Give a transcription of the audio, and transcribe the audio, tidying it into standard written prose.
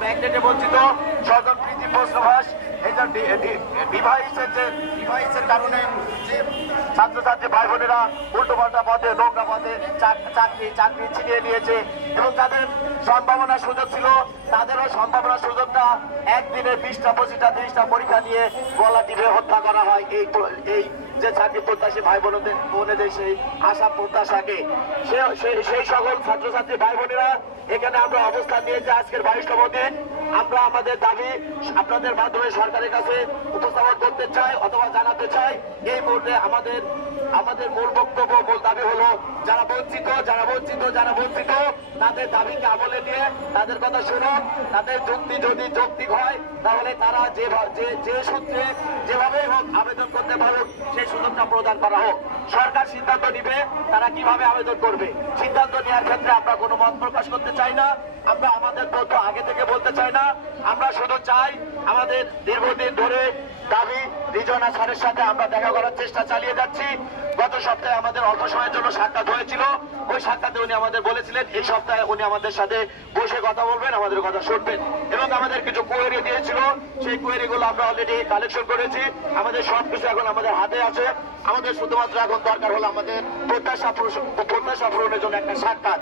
ম্যাগনেটে বঞ্চিত স্বজন প্রীতি প্রশ্নভাস এটা ডিভাইসের কারণে যে ছাত্রছাত্রী ভাই বোনেরা উল্টোপাল্টা পথে নোংরা পথে চাকরি ছিনিয়ে নিয়েছে এবং তাদের সম্ভাবনার সুযোগ ছিল, তাদেরও সম্ভাবনার সুযোগটা একদিনে 20টা 25টা 30টা পরীক্ষা নিয়ে গলা টিপে হত্যা করা হয় এই যে চাকরি প্রত্যাশী ভাই বোনেদের সেই আশা প্রত্যাশাকে। সেই সকল ছাত্রছাত্রী ভাই বোনেরা এখানে আমরা অবস্থান নিয়েছি আজকের 22তম দিন। আমরা আমাদের দাবি আপনাদের মাধ্যমে সরকারের কাছে উপস্থাপন করতে চাই অথবা জানাতে চাই। এই মুহূর্তে আমাদের মূল বক্তব্য, মূল দাবি হলো যারা বঞ্চিত তাদের দাবিকে আমলে নিয়ে তাদের কথা শুনুন। তাদের যুক্তি যদি যৌক্তিক হয় তাহলে তারা যে সূত্রে যেভাবেই হোক আবেদন করতে পারুক, সেই সুযোগটা প্রদান করা হোক। সরকার সিদ্ধান্ত নিবে তারা কিভাবে আবেদন করবে। সিদ্ধান্ত নেওয়ার ক্ষেত্রে আমরা কোনো মত প্রকাশ করতে চাই না, আমরা আমাদের তথ্য আগে থেকে বলতে চাই না। আমরা শুধু চাই আমাদের দীর্ঘদিন ধরে দাবি রিজওয়ানা স্যারের সাথে আমরা দেখা করার চেষ্টা চালিয়ে যাচ্ছি। গত সপ্তাহে আমাদের অল্প সময়ের জন্য সাক্ষাৎ হয়েছিল, ওই সাক্ষাতে উনি আমাদের বলেছিলেন এই সপ্তাহে উনি আমাদের সাথে বসে কথা বলবেন, আমাদের কথা শুনবেন এবং আমাদের কিছু কোয়েরি দিয়েছিল। সেই কোয়েরিগুলো আমরা অলরেডি কালেকশন করেছি। আমাদের সবকিছু এখন আমাদের হাতে আছে। আমাদের শুধুমাত্র এখন দরকার হলো আমাদের প্রত্যাশা পূরণের জন্য একটা সাক্ষাৎ।